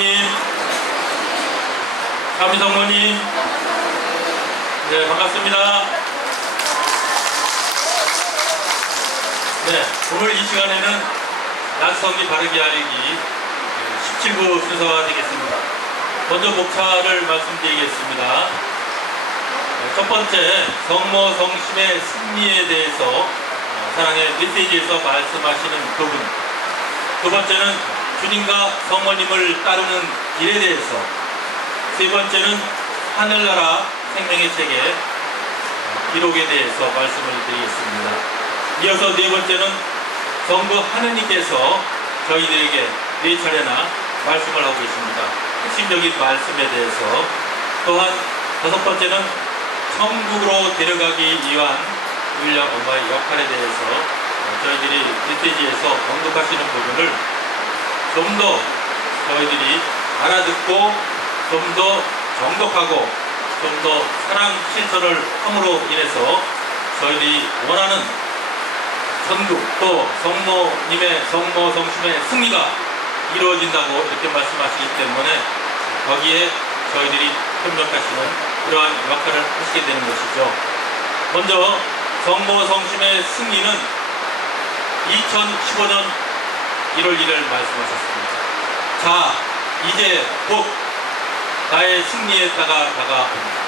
성모님, 감히 성모님, 네 반갑습니다. 네 오늘 이 시간에는 약성기 바르게 알리기 17부 순서가 되겠습니다. 먼저 목차를 말씀드리겠습니다. 네, 첫 번째 성모 성심의 승리에 대해서 어, 사랑의 메시지에서 말씀하시는 부분. 두 번째는 주님과 성모님을 따르는 길에 대해서. 세 번째는 하늘나라 생명의 책의 어, 기록에 대해서 말씀을 드리겠습니다. 이어서 네 번째는 성부 하느님께서 저희들에게 네 차례나 말씀을 하고 계십니다. 핵심적인 말씀에 대해서 또한 다섯 번째는 천국으로 데려가기 위한 율령 엄마의 역할에 대해서 어, 저희들이 메시지에서 언급하시는 부분을 좀 더 저희들이 알아듣고 좀 더 정독하고 좀 더 사랑 실천을 함으로 인해서 저희들이 원하는 천국 또 성모님의 성모 성심의 승리가 이루어진다고 이렇게 말씀하시기 때문에 거기에 저희들이 협력하시는 그러한 역할을 하시게 되는 것이죠. 먼저 성모 성심의 승리는 2015년 1월 1일 말씀하셨습니다. 자, 이제 곧 나의 승리의 때가 다가옵니다.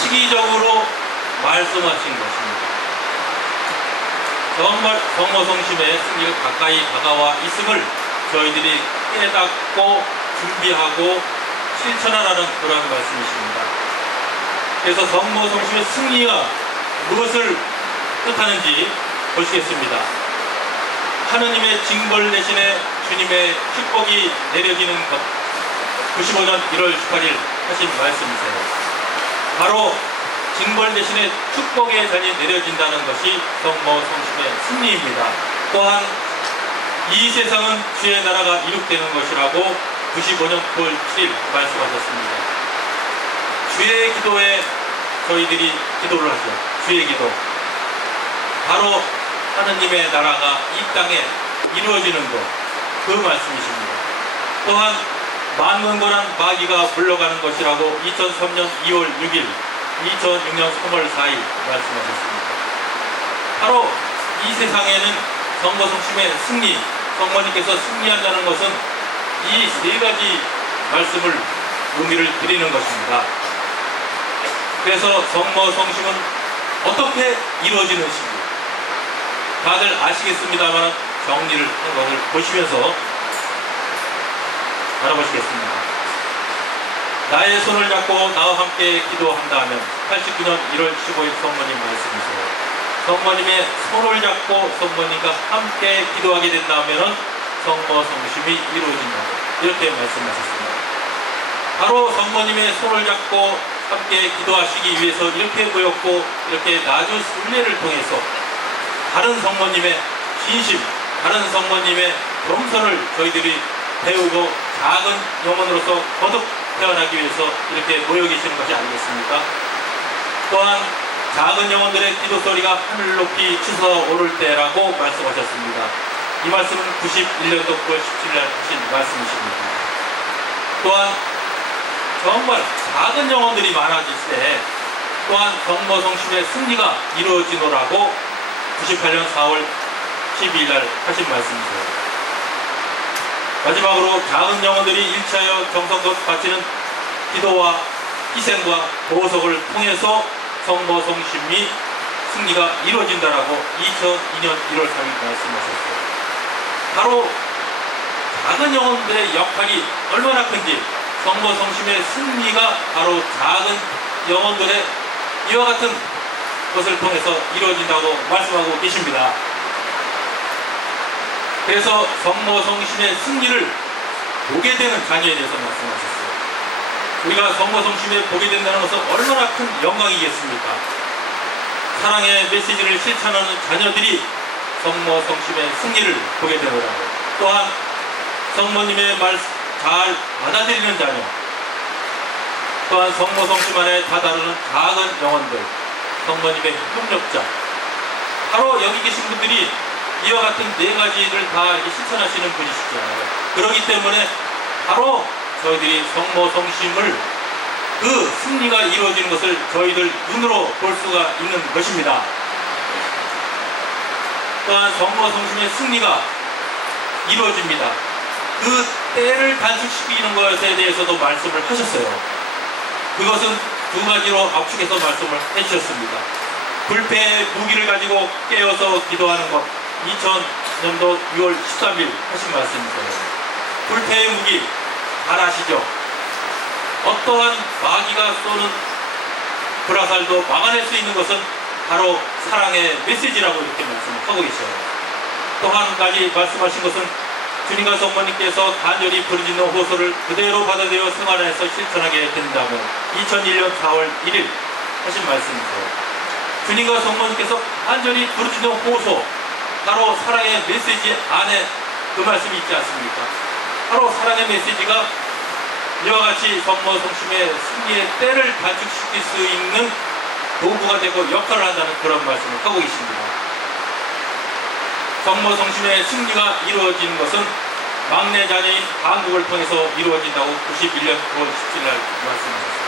시기적으로 말씀하신 것입니다. 정말 성모성심의 승리가 가까이 다가와 있음을 저희들이 깨닫고 준비하고 실천하라는 그런 말씀이십니다. 그래서 성모성심의 승리가 무엇을 뜻하는지 보시겠습니다. 하느님의 징벌 대신에 주님의 축복이 내려지는 것. 95년 1월 18일 하신 말씀이세요. 바로 징벌 대신에 축복의 잔이 내려진다는 것이 성모 성심의 승리입니다. 또한 이 세상은 주의 나라가 이룩되는 것이라고 95년 9월 7일 말씀하셨습니다. 주의 기도에 저희들이 기도를 하죠. 주의 기도. 바로 하느님의 나라가 이 땅에 이루어지는 것. 그 말씀이십니다. 또한 만문고란 마귀가 물러가는 것이라고 2003년 2월 6일 2006년 3월 4일 말씀하셨습니다. 바로 이 세상에는 성모성심의 승리, 성모님께서 승리한다는 것은 이 세 가지 말씀을 의미를 드리는 것입니다. 그래서 성모 성심은 어떻게 이루어지는지 다들 아시겠습니다만 정리를 한 것을 보시면서 알아보시겠습니다. 나의 손을 잡고 나와 함께 기도한다 하면 89년 1월 15일 성모님 말씀이세요. 성모님의 손을 잡고 성모님과 함께 기도하게 된다면 성모 성심이 이루어진다고 이렇게 말씀하셨습니다. 바로 성모님의 손을 잡고 함께 기도하시기 위해서 이렇게 모였고 이렇게 나주 순례를 통해서 다른 성모님의 진심, 다른 성모님의 겸손을 저희들이 배우고 작은 영혼으로서 거듭 태어나기 위해서 이렇게 모여 계시는 것이 아니겠습니까? 또한 작은 영혼들의 기도 소리가 하늘 높이 치솟아 오를 때라고 말씀하셨습니다. 이 말씀은 91년도 9월 17일 하신 말씀이십니다. 또한 정말 작은 영혼들이 많아질 때 또한 정모 성심의 승리가 이루어지노라고 98년 4월 12일 날 하신 말씀이세요. 마지막으로 작은 영혼들이 일차여 정성껏 바치는 기도와 희생과 보석을 통해서 성모 성심이 승리가 이루어진다라고 2002년 1월 3일 말씀하셨어요. 바로 작은 영혼들의 역할이 얼마나 큰지 성모 성심의 승리가 바로 작은 영혼들의 이와 같은 것을 통해서 이루어진다고 말씀하고 계십니다. 그래서 성모성심의 승리를 보게 되는 자녀에 대해서 말씀하셨어요. 우리가 성모성심에 보게 된다는 것은 얼마나 큰 영광이겠습니까? 사랑의 메시지를 실천하는 자녀들이 성모성심의 승리를 보게 되노라고. 또한 성모님의 말 잘 받아들이는 자녀. 또한 성모 성심 안에 다다르는 작은 영혼들. 성모님의 협력자. 바로 여기 계신 분들이 이와 같은 네 가지를 다 실천하시는 분이시잖아요. 그렇기 때문에 바로 저희들이 성모 성심을 그 승리가 이루어지는 것을 저희들 눈으로 볼 수가 있는 것입니다. 또한 성모 성심의 승리가 이루어집니다. 그 때를 단축시키는 것에 대해서도 말씀을 하셨어요. 그것은 두 가지로 압축해서 말씀을 해주셨습니다. 불패의 무기를 가지고 깨어서 기도하는 것 2000년도 6월 13일 하신 말씀이세요. 불패의 무기 잘 아시죠? 어떠한 마귀가 쏘는 불화살도 막아낼 수 있는 것은 바로 사랑의 메시지라고 이렇게 말씀을 하고 계셔요. 또 한 가지 말씀하신 것은 주님과 성모님께서 간절히 부르짖는 호소를 그대로 받아들여 생활에서 실천하게 된다면 2001년 4월 1일 하신 말씀이세요. 주님과 성모님께서 간절히 부르짖는 호소 바로 사랑의 메시지 안에 그 말씀이 있지 않습니까? 바로 사랑의 메시지가 이와 같이 성모 성심의 승리의 때를 단축시킬 수 있는 도구가 되고 역할을 한다는 그런 말씀을 하고 계십니다. 성모 성심의 승리가 이루어지는 것은 막내 자녀인 한국을 통해서 이루어진다고 91년 9월 17일 날 말씀하셨습니다.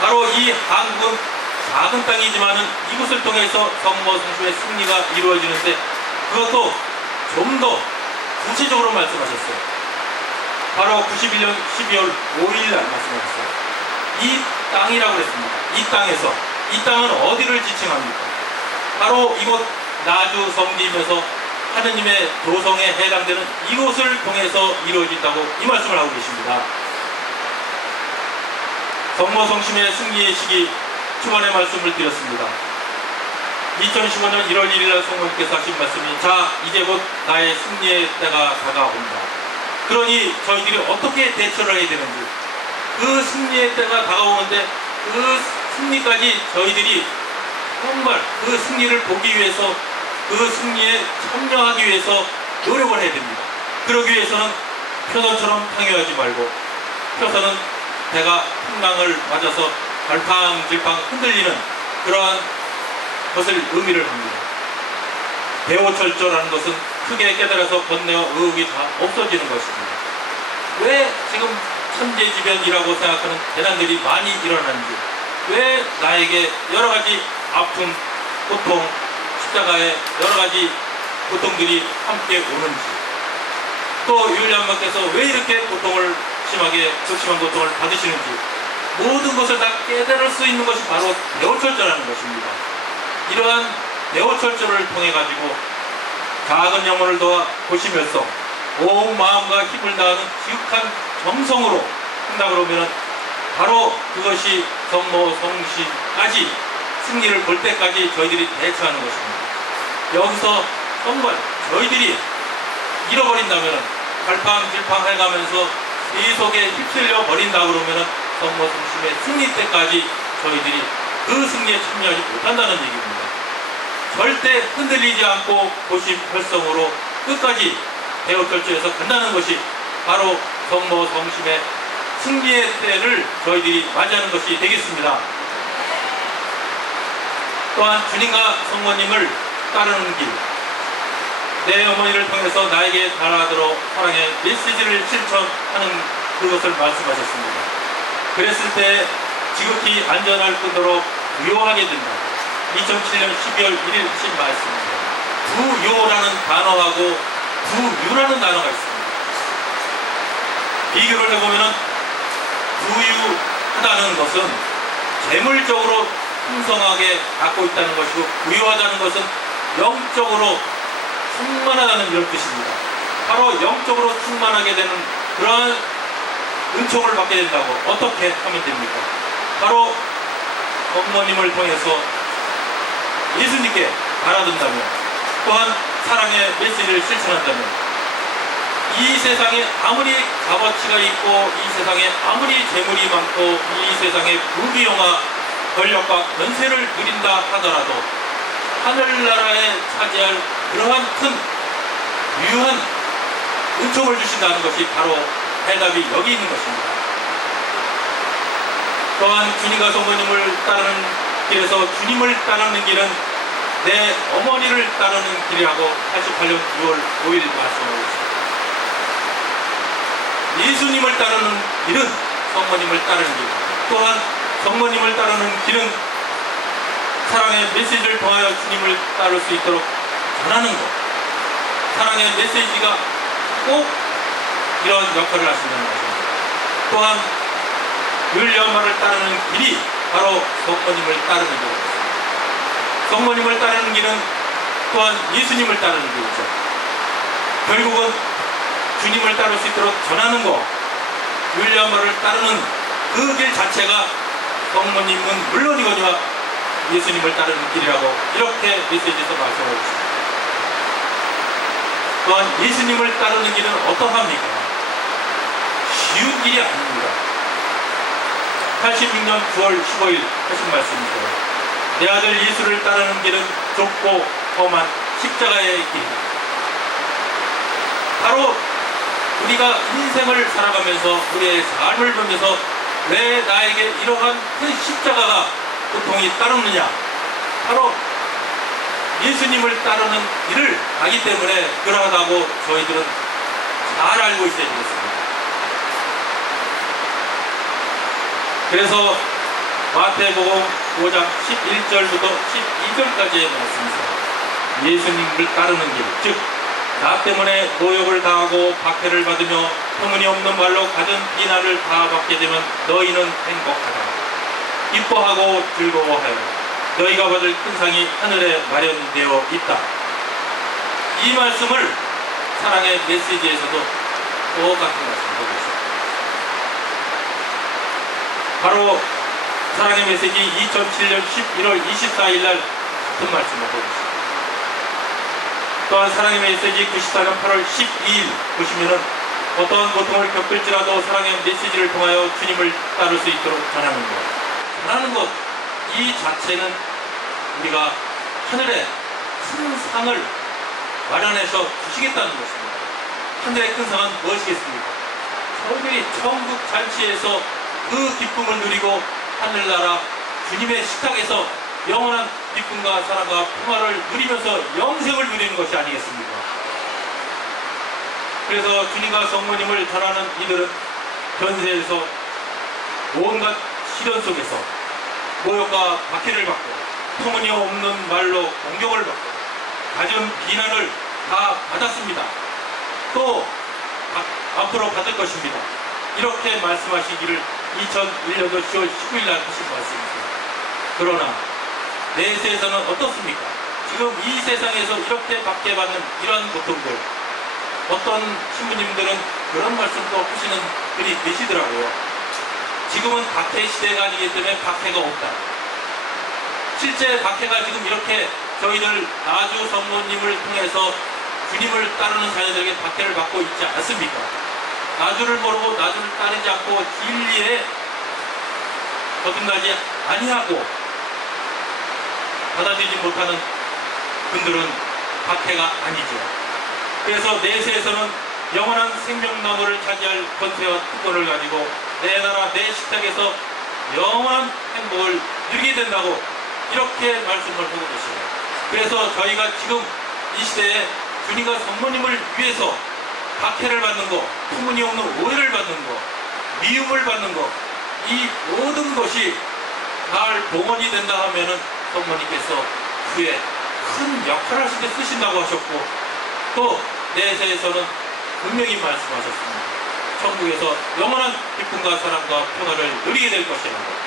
바로 이 한국은 작은 땅이지만은 이곳을 통해서 성모 성심의 승리가 이루어지는데 그것도 좀 더 구체적으로 말씀하셨어요. 바로 91년 12월 5일 날 말씀하셨어요. 이 땅이라고 했습니다. 이 땅에서 이 땅은 어디를 지칭합니까? 바로 이곳 나주 성지이면서 하느님의 도성에 해당되는 이곳을 통해서 이루어진다고 이 말씀을 하고 계십니다. 성모 성심의 승리의 시기 초반에 말씀을 드렸습니다. 2015년 1월 1일 날 성모님께서 하신 말씀이 자 이제 곧 나의 승리의 때가 다가온다. 그러니 저희들이 어떻게 대처를 해야 되는지 그 승리의 때가 다가오는데 그 승리까지 저희들이 정말 그 승리를 보기 위해서 그 승리에 참여하기 위해서 노력을 해야 됩니다. 그러기 위해서는 표선처럼 강요하지 말고 표선은 배가 풍랑을 맞아서 발팡질팡 흔들리는 그러한 것을 의미를 합니다. 배오철조라는 것은 크게 깨달아서 건네어 의혹이 다 없어지는 것입니다. 왜 지금 천재지변이라고 생각하는 재난들이 많이 일어나는지, 왜 나에게 여러 가지 아픔, 고통, 십자가에 여러 가지 고통들이 함께 오는지, 또 율리안마께서 왜 이렇게 고통을 심하게, 극심한 고통을 받으시는지, 모든 것을 다 깨달을 수 있는 것이 바로 배오철조라는 것입니다. 이러한 배오철조를 통해 가지고 작은 영혼을 도와 보시면서 온 마음과 힘을 다하는 지극한 정성으로 한다 그러면 바로 그것이 성모 성시까지 승리를 볼 때까지 저희들이 대처하는 것입니다. 여기서 정말 저희들이 잃어버린다면 갈팡질팡 해가면서 이 속에 휩쓸려 버린다 그러면 성모 성심의 승리 때까지 저희들이 그 승리에 참여하지 못한다는 얘기입니다. 절대 흔들리지 않고 고심 활성으로 끝까지 대우철저에서 간다는 것이 바로 성모 성심의 승리의 때를 저희들이 맞이하는 것이 되겠습니다. 또한 주님과 성모님을 따르는 길, 내 어머니를 통해서 나에게 달아들어 사랑의 메시지를 실천하는 그것을 말씀하셨습니다. 그랬을 때 지극히 안전할 뿐더러 부요하게 된다. 2007년 12월 1일 하신 말씀입니다. 부요라는 단어하고 부유라는 단어가 있습니다. 비교를 해보면 부유하다는 것은 재물적으로 풍성하게 갖고 있다는 것이고 부유하다는 것은 영적으로 충만하다는 이런 뜻입니다. 바로 영적으로 충만하게 되는 그러한 은총을 받게 된다고 어떻게 하면 됩니까? 바로 어머님을 통해서 예수님께 알아든다면 또한 사랑의 메시지를 실천한다면 이 세상에 아무리 값어치가 있고 이 세상에 아무리 재물이 많고 이 세상에 부귀영화 권력과 권세를 누린다 하더라도 하늘나라에 차지할 그러한 큰 유한 은총을 주신다는 것이 바로 해답이 여기 있는 것입니다. 또한 주님과 성모님을 따르는 길에서 주님을 따르는 길은 내 어머니를 따르는 길이라고 88년 6월 5일 말씀하고 있습니다. 예수님을 따르는 길은 성모님을 따르는 길. 또한 성모님을 따르는 길은 사랑의 메시지를 통하여 주님을 따를 수 있도록 전하는 것. 사랑의 메시지가 꼭 이런 역할을 하신다는 것입니다. 또한 율리엄마를 따르는 길이 바로 성모님을 따르는 길입니다. 성모님을 따르는 길은 또한 예수님을 따르는 길이죠. 결국은 주님을 따를 수 있도록 전하는 것, 율리엄마를 따르는 그 길 자체가 성모님은 물론이거니와 예수님을 따르는 길이라고 이렇게 메시지에서 말씀하고 있습니다. 또한 예수님을 따르는 길은 어떠합니까? 쉬운 길이 아닙니다. 86년 9월 15일 하신 말씀이세요. 내 아들 예수를 따르는 길은 좁고 험한 십자가의 길이다. 바로 우리가 인생을 살아가면서 우리의 삶을 보면서 왜 나에게 이러한 큰 십자가가 고통이 따르느냐? 바로 예수님을 따르는 길을 가기 때문에 그러하다고 저희들은 잘 알고 있어야 되겠습니다. 그래서 마태복음 5장 11절부터 12절까지의 말씀입니다. 예수님을 따르는 길, 즉, 나 때문에 모욕을 당하고 박해를 받으며 터무니없는 말로 가진 비난을 다 받게 되면 너희는 행복하다. 기뻐하고 즐거워하여 너희가 받을 큰 상이 하늘에 마련되어 있다. 이 말씀을 사랑의 메시지에서도 똑같은 말씀을 하고 있습니다. 바로 사랑의 메시지 2007년 11월 24일 날 같은 말씀을 하고 있습니다. 또한 사랑의 메시지 94년 8월 12일 보시면은 어떠한 고통을 겪을지라도 사랑의 메시지를 통하여 주님을 따를 수 있도록 전하는 것. 전하는 것, 이 자체는 우리가 하늘에 큰 상을 마련해서 주시겠다는 것입니다. 하늘의 큰 상은 무엇이겠습니까? 저희들이 천국 잔치에서 그 기쁨을 누리고 하늘나라 주님의 식탁에서 영원한 기쁨과 사랑과 평화를 누리면서 영생을 누리는 것이 아니겠습니까? 그래서 주님과 성모님을 전하는 이들은 현세에서 온갖 시련 속에서 모욕과 박해를 받고 터무니없는 말로 공격을 받고 가진 비난을 다 받았습니다. 또 아- 앞으로 받을 것입니다. 이렇게 말씀하시기를 2001년도 10월 19일 날 하신 말씀입니다. 그러나 내세에서는 어떻습니까? 지금 이 세상에서 이렇게 받게 받는 이러한 고통들 어떤 신부님들은 그런 말씀도 하시는 분이 계시더라고요. 지금은 박해 시대가 아니기 때문에 박해가 없다. 실제 박해가 지금 이렇게 저희들 나주 성모님을 통해서 주님을 따르는 자녀들에게 박해를 받고 있지 않습니까? 나주를 모르고 나주를 따르지 않고 진리에 거듭나지 아니하고 받아들이지 못하는 분들은 박해가 아니죠. 그래서 내세에서는 영원한 생명나무를 차지할 권세와 특권을 가지고 내 나라 내 식탁에서 영원한 행복을 누리게 된다고 이렇게 말씀을 하고 계시네요. 그래서 저희가 지금 이 시대에 주님과 성모님을 위해서 박해를 받는 거, 터무니없는 오해를 받는 거, 미움을 받는 거, 이 모든 것이 잘 봉헌이 된다 하면은 성모님께서 후에 큰 역할을 하실 때 쓰신다고 하셨고 또 내세에서는 분명히 말씀하셨습니다. 천국에서 영원한 기쁨과 사랑과 평화를 누리게 될 것이라고.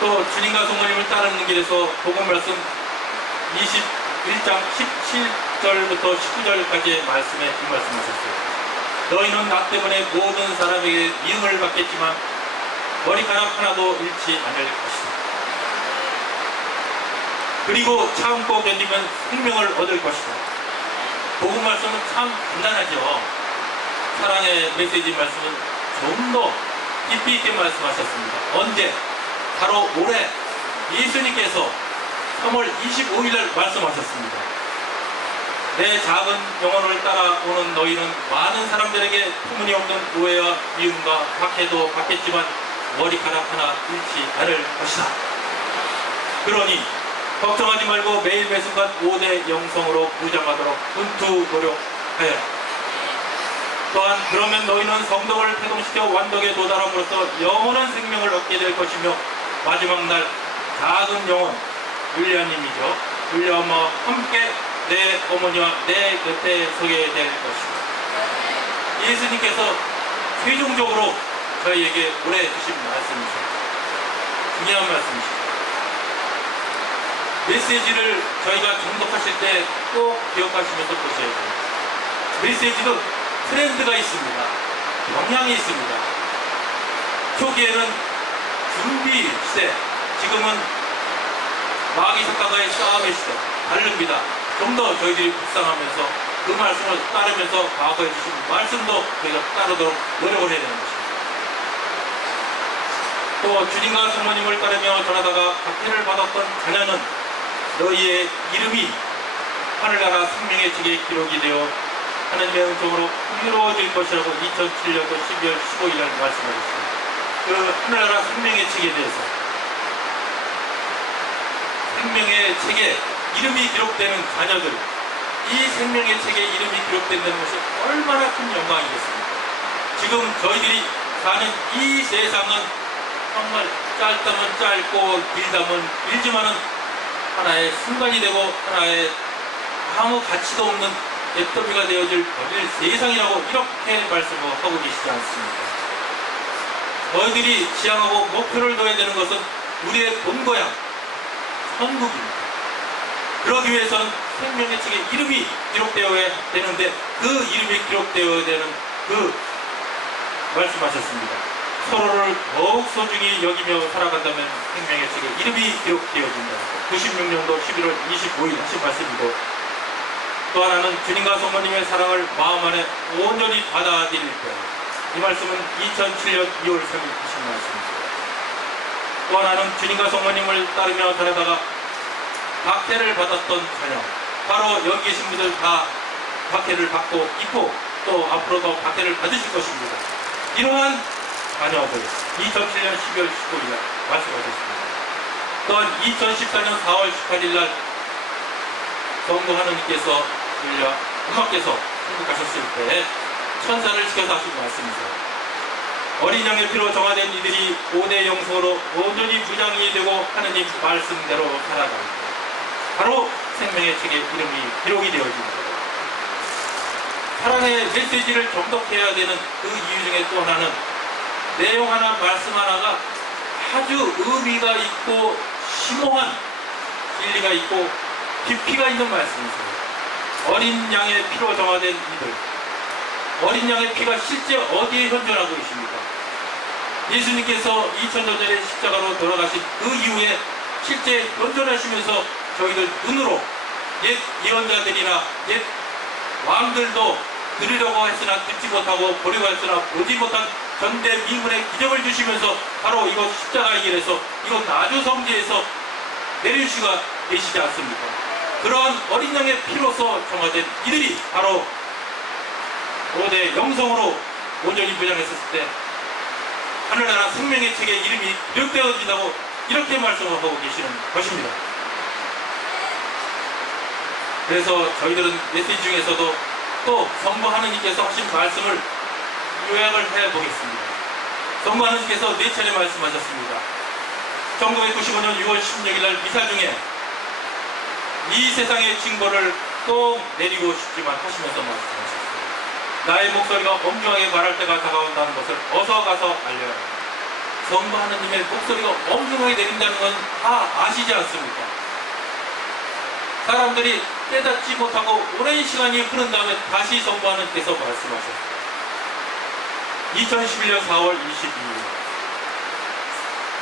또 주님과 성모님을 따르는 길에서 복음 말씀 21장 17절부터 19절까지의 말씀에 이 말씀하셨어요. 너희는 나 때문에 모든 사람에게 미움을 받겠지만 머리카락 하나도 잃지 않을 것이다. 그리고 참고 견디면 생명을 얻을 것이다. 복음 말씀은 참 간단하죠. 사랑의 메시지 말씀은 좀 더 깊이 있게 말씀하셨습니다. 언제? 바로 올해 예수님께서 3월 25일 날 말씀하셨습니다. 내 작은 영혼을 따라오는 너희는 많은 사람들에게 터무니없는 오해와 미움과 박해도 받겠지만 머리카락 하나 잃지 않을 것이다. 그러니 걱정하지 말고 매일 매순간 5대 영성으로 무장하도록 분투 노력하여라. 또한 그러면 너희는 성덕을 태동시켜 완덕에 도달함으로써 영원한 생명을 얻게 될 것이며 마지막 날 작은 영혼 율리아님이죠. 율리아 엄마와 함께 내 어머니와 내 곁에 서게 될 것이다. 예수님께서 최종적으로 저희에게 오래 주신 말씀이십니다. 중요한 말씀이십니다. 메시지를 저희가 정독하실 때 꼭 기억하시면서 보셔야 돼요. 메시지도 트렌드가 있습니다. 영향이 있습니다. 초기에는 준비 시대, 지금은 마귀 작가가의 싸움의 시대, 다릅니다. 좀 더 저희들이 묵상하면서 그 말씀을 따르면서 과거해 주신 말씀도 저희가 따르도록 노력을 해야 되는 것입니다. 또 주님과 성모님을 따르며 전하다가 박해를 받았던 자녀는 너희의 이름이 하늘나라 생명의 책에 기록이 되어 하나님의 은총으로 풍요로워질 것이라고 2007년도 12월 15일 날 말씀하셨습니다. 그 하늘나라 생명의 책에 대해서 생명의 책에 이름이 기록되는 자녀들 이 생명의 책에 이름이 기록된다는 것이 얼마나 큰 영광이겠습니까? 지금 저희들이 사는 이 세상은 정말 짧다면 짧고 길다면 길지만은 하나의 순간이 되고 하나의 아무 가치도 없는 애터미가 되어질 버릴 세상이라고 이렇게 말씀을 하고 계시지 않습니까? 저희들이 지향하고 목표를 둬야 되는 것은 우리의 본고향, 천국입니다. 그러기 위해서는 생명의 책에 이름이 기록되어야 되는데 그 이름이 기록되어야 되는 그 말씀하셨습니다. 서로를 더욱 소중히 여기며 살아간다면 생명의 책에 이름이 기록되어진다. 96년도 11월 25일 하신 말씀이고 또 하나는 주님과 성모님의 사랑을 마음 안에 온전히 받아들일 거예요. 이 말씀은 2007년 2월 3일 하신 말씀입니다. 또 하나는 주님과 성모님을 따르며 살아다가 박해를 받았던 자녀 바로 여기 계신 분들 다 박해를 받고 있고 또 앞으로도 박해를 받으실 것입니다. 이러한 자녀들 2007년 12월 15일 날 말씀하셨습니다. 또한 2014년 4월 18일 날 성도 하느님께서 밀려 엄마께서 천국 가셨을 때 천사를 시켜서 하신 말씀이세요. 어린 양의 피로 정화된 이들이 5대 영성으로 온전히 무장이 되고 하느님 말씀대로 살아갈 때 바로 생명의 책에 이름이 기록이 되어집니다. 사랑의 메시지를 정독해야 되는 그 이유 중에 또 하나는 내용 하나, 말씀 하나가 아주 의미가 있고 심오한 진리가 있고 깊이가 있는 말씀이세요. 어린 양의 피로 정화된 이들. 어린 양의 피가 실제 어디에 현존하고 있습니까? 예수님께서 2000년 전에 십자가로 돌아가신 그 이후에 실제 현존하시면서 저희들 눈으로 옛 예언자들이나 옛 왕들도 들으려고 했으나 듣지 못하고 보려고 했으나 보지 못한 전대미문의 기적을 주시면서 바로 이곳 십자가의 길에서 이곳 나주 성지에서 내려주시가 계시지 않습니까? 그러한 어린 양의 피로서 정화된 이들이 바로 5대 영성으로 온전히 무장했었을 때 하늘나라 생명의 책에 이름이 기록되어진다고 이렇게 말씀을 하고 계시는 것입니다. 그래서 저희들은 메시지 중에서도 또 성부 하느님께서 하신 말씀을 요약을 해보겠습니다. 성부 하느님께서 네 차례 말씀하셨습니다. 1995년 6월 16일 날 미사 중에 이 세상의 징벌을 꼭 내리고 싶지만 하시면서 말씀하셨습니다. 나의 목소리가 엄중하게 말할 때가 다가온다는 것을 어서 가서 알려야 합니다. 성부 하느님의 목소리가 엄중하게 내린다는 건 다 아시지 않습니까? 사람들이 깨닫지 못하고 오랜 시간이 흐른 다음에 다시 성부 하느님께서 말씀하셨습니다. 2011년 4월 22일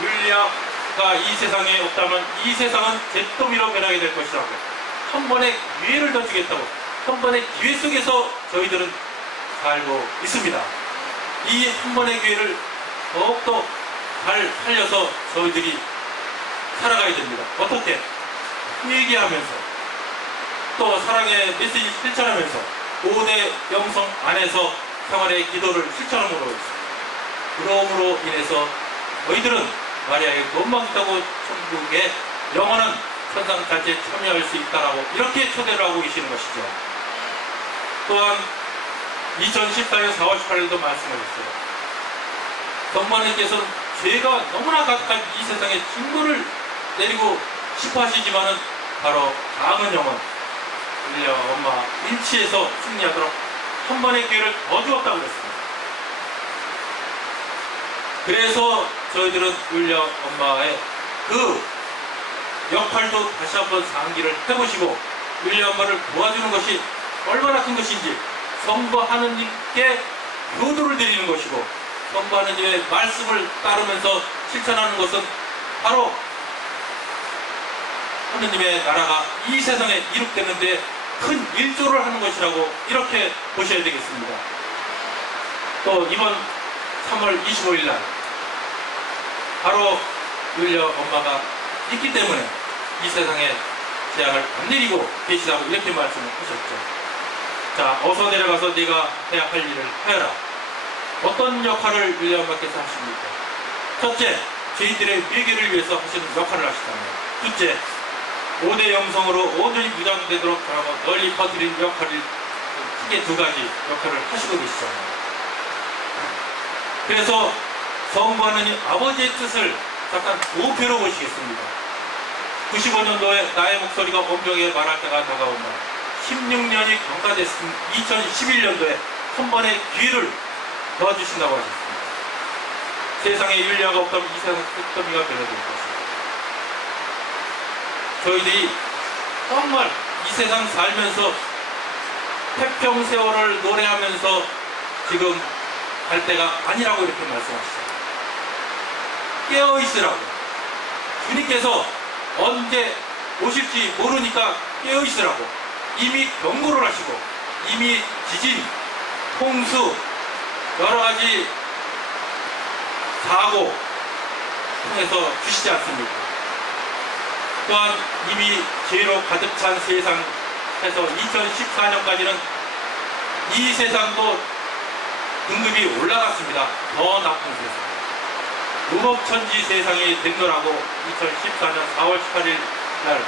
율리아가 이 세상에 없다면 이 세상은 잿더미로 변하게 될 것이라고 한 번의 기회를 더 주겠다고 한 번의 기회 속에서 저희들은 살고 있습니다. 이 한 번의 기회를 더욱더 잘 살려서 저희들이 살아가야 됩니다. 어떻게? 회개하면서 또 사랑의 메시지 실천하면서 5대 영성 안에서 생활의 기도를 실천함으로. 그러므로 인해서 너희들은 마리아의 원망있다고 천국의 영원한 천상잔치에 참여할 수 있다라고 이렇게 초대를 하고 계시는 것이죠. 또한 2014년 4월 18일도 말씀하셨어요. 성모님께서는 죄가 너무나 가득한 이 세상에 증거를 내리고 싶어 하시지만은 바로 강은 영혼, 우리 엄마 일치해서 승리하도록 한 번의 기회를 더 주었다고 그랬습니다. 그래서 저희들은 울려 엄마의 그 역할도 다시 한번 상기를 해보시고 울려 엄마를 도와주는 것이 얼마나 큰 것인지 성부 하느님께 효도를 드리는 것이고 성부 하느님의 말씀을 따르면서 실천하는 것은 바로 하느님의 나라가 이 세상에 이룩되는 데 큰 일조를 하는 것이라고 이렇게 보셔야 되겠습니다. 또 이번 3월 25일 날 바로 율려 엄마가 있기 때문에 이 세상에 재앙을 안 내리고 계시다고 이렇게 말씀을 하셨죠. 자, 어서 내려가서 네가 해야 할 일을 하여라. 어떤 역할을 율려 엄마께서 하십니까? 첫째, 저희들의 회개를 위해서 하시는 역할을 하시잖아요. 둘째, 5대 영성으로 온전히 무장되도록 전하고 널리 퍼뜨리는 역할을 크게 두 가지 역할을 하시고 계시잖아요. 그래서 성부 하나님 아버지의 뜻을 잠깐 도표로 보시겠습니다. 95년도에 나의 목소리가 엄정하게 말할 때가 다가온다. 16년이 경과됐음 2011년도에 한 번의 기회를 도와주신다고 하셨습니다. 세상에 윤리가 없다면 이 세상 끝더미가 되어질 것입니다. 저희들이 정말 이 세상 살면서 태평 세월을 노래하면서 지금 갈 때가 아니라고 이렇게 말씀하시죠. 깨어 있으라고. 주님께서 언제 오실지 모르니까 깨어 있으라고. 이미 경고를 하시고, 이미 지진, 홍수, 여러 가지 사고 통해서 주시지 않습니까? 또한 이미 죄로 가득 찬 세상에서 2014년까지는 이 세상도 등급이 올라갔습니다. 더 나쁜 세상. 무법천지 세상이 된 거라고 2014년 4월 18일 날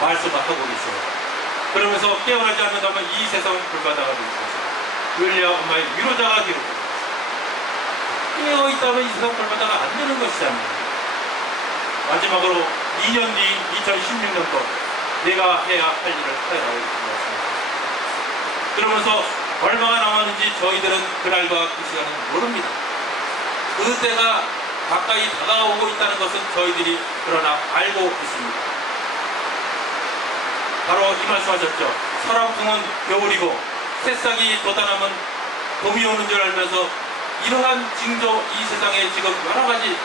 말씀을 하고 계세요. 그러면서 깨어나지 않는다면 이 세상은 불바다가 될 것이다. 율리아 엄마의 위로자가 되고 깨어있다면 이 세상 불바다가 안 되는 것이잖아요. 마지막으로 2년 뒤인 2016년도 내가 해야 할 일을 말씀하셨습니다. 그러면서 얼마가 남았는지 저희들은 그날과 그 시간은 모릅니다. 그때가 가까이 다가오고 있다는 것은 저희들이 그러나 알고 있습니다. 바로 이 말씀하셨죠. 서랑풍은 겨울이고 새싹이 돋아나면 봄이 오는 줄 알면서 이러한 징조 이 세상에 지금 여러 가지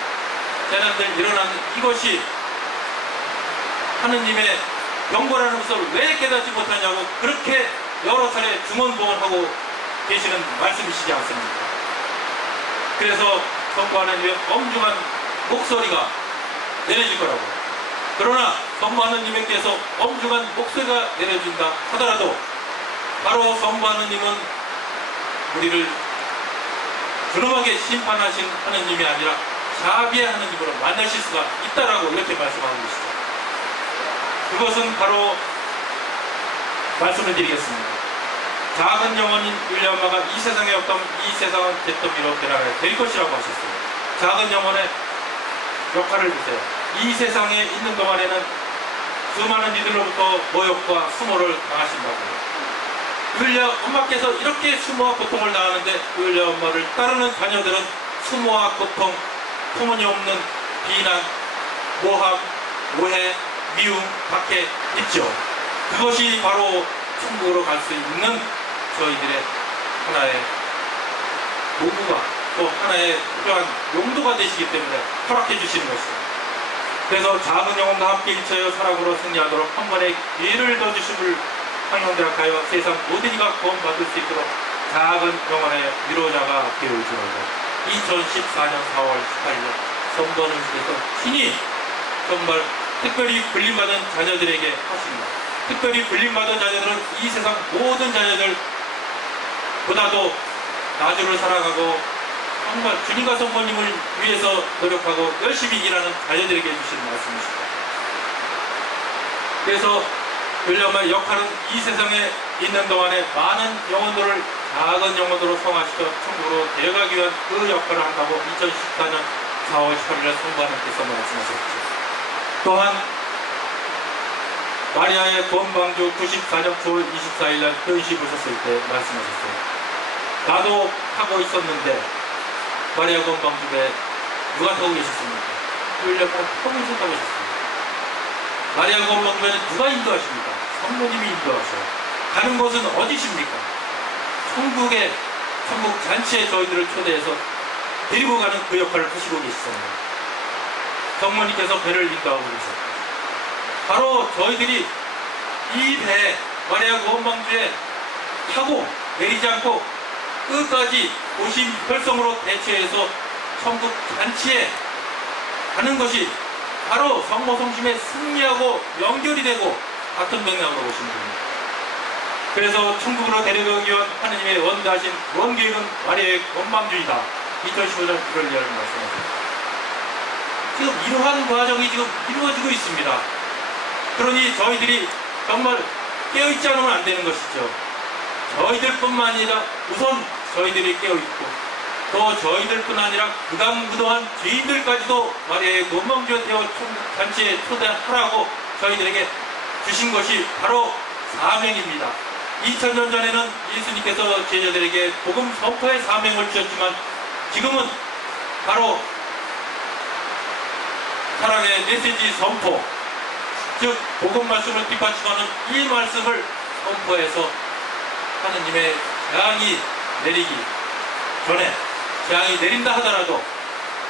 재난들 일어나는 이것이 하느님의 경고라는 것을 왜 깨닫지 못하냐고 그렇게 여러 차례 중언부언하고 계시는 말씀이시지 않습니까? 그래서 성부 하나님의 엄중한 목소리가 내려질 거라고. 그러나 성부 하나님께서 엄중한 목소리가 내려진다 하더라도 바로 성부 하나님은 우리를 준엄하게 심판하신 하나님이 아니라 자비의 하나님으로 만나실 수가 있다라고 이렇게 말씀하고 계시죠. 그것은 바로 말씀을 드리겠습니다. 작은 영혼인 윌리엄마가 이 세상에 없다면 이 세상은 개더미로 변화가 될 것이라고 하셨어요. 작은 영혼의 역할을 보세요. 이 세상에 있는 동안에는 수많은 이들로부터 모욕과 수모를 당하신다고요. 윌리엄 엄마께서 이렇게 수모와 고통을 당하는데 윌리엄 엄마를 따르는 자녀들은 수모와 고통, 터무니없는 비난, 모함, 오해, 미움, 박해 있죠. 그것이 바로 천국으로 갈 수 있는 저희들의 하나의 도구가 또 하나의 필요한 용도가 되시기 때문에 허락해 주시는 것입니다. 그래서 작은 영혼과 함께 일처여 사랑으로 승리하도록 한 번의 기회를 더 주심을 황영대학하여 세상 모든 이가 구원받을 수 있도록 작은 영혼의 위로자가 되어주옵소서. 2014년 4월 18일 성도는께서 친히 정말 특별히 불림받은 자녀들에게 하십니다. 특별히 불림받은 자녀들은 이 세상 모든 자녀들 보다도 나주를 사랑하고 정말 주님과 성모님을 위해서 노력하고 열심히 일하는 자녀들에게 주시는 말씀이십니다. 그래서 윌리엄의 역할은 이 세상에 있는 동안에 많은 영혼들을 작은 영혼으로 성화시켜 천국으로 데려가기 위한 그 역할을 한다고 2014년 4월 18일에 성부하님께서 말씀하셨죠. 또한 마리아의 구원방주 94년 9월 24일날 현시 보셨을 때 말씀하셨어요. 나도 타고 있었는데 마리아 구원방주에 누가 타고 계셨습니까? 윌리엄 타고 계셨다고 하셨어요. 마리아 구원방주에는 누가 인도하십니까? 성모님이 인도하셔요. 가는 곳은 어디십니까? 천국의 천국 잔치에 저희들을 초대해서 데리고 가는 그 역할을 하시고 계시잖아요. 성모님께서 배를 인도하고 계셨고 바로 저희들이 이배 마리아 구원방주에 타고 내리지 않고 끝까지 도심 혈성으로 대체해서 천국 잔치에 가는 것이 바로 성모 성심의 승리하고 연결이 되고 같은 맥락으로 오신 분입니다. 그래서 천국으로 데려가기 위한 하느님의 원대하신 원계획은 마리아의 원망주의다. 2015년 1월 2일 말씀하십니다. 지금 이러한 과정이 지금 이루어지고 있습니다. 그러니 저희들이 정말 깨어있지 않으면 안 되는 것이죠. 저희들뿐만 아니라 우선 저희들이 깨어있고 또 저희들뿐 아니라 그당그동안 죄인들까지도 마리아의 원망주에 되어 천국 잔치에 초대하라고 저희들에게 주신 것이 바로 사명입니다. 2000년 전에는 예수님께서 제자들에게 복음 선포의 사명을 주셨지만 지금은 바로 사랑의 메시지 선포, 즉 복음 말씀을 뒷받침하는 이 말씀을 선포해서 하느님의 재앙이 내리기 전에 재앙이 내린다 하더라도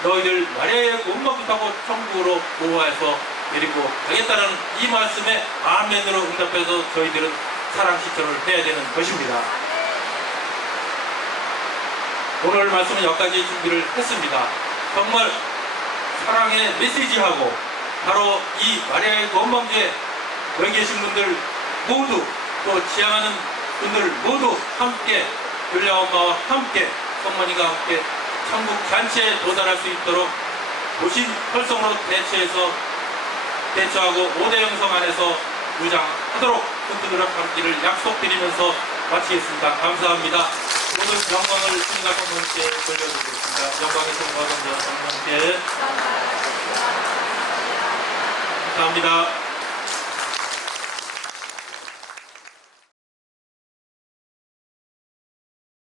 너희들 마리아의 음악도 타고 천국으로 보호해서 데리고 가겠다는 이 말씀에 아멘으로 응답해서 저희들은 사랑 실천을 해야 되는 것입니다. 오늘 말씀은 여기까지 준비를 했습니다. 정말 사랑의 메시지하고 바로 이 마리아의 건방지에 여기 계신 분들 모두 또 지향하는 분들 모두 함께 율려 엄마와 함께 성모님과 함께 천국 잔치에 도달할 수 있도록 도심 활성으로 대체해서 대처하고 5대 영성 안에서 무장하도록 끈끈 노력함기를 약속드리면서 마치겠습니다. 감사합니다. 모든 영광을 주님과 성령께 돌려드리겠습니다. 영광의 성과 성령 성령께 감사합니다.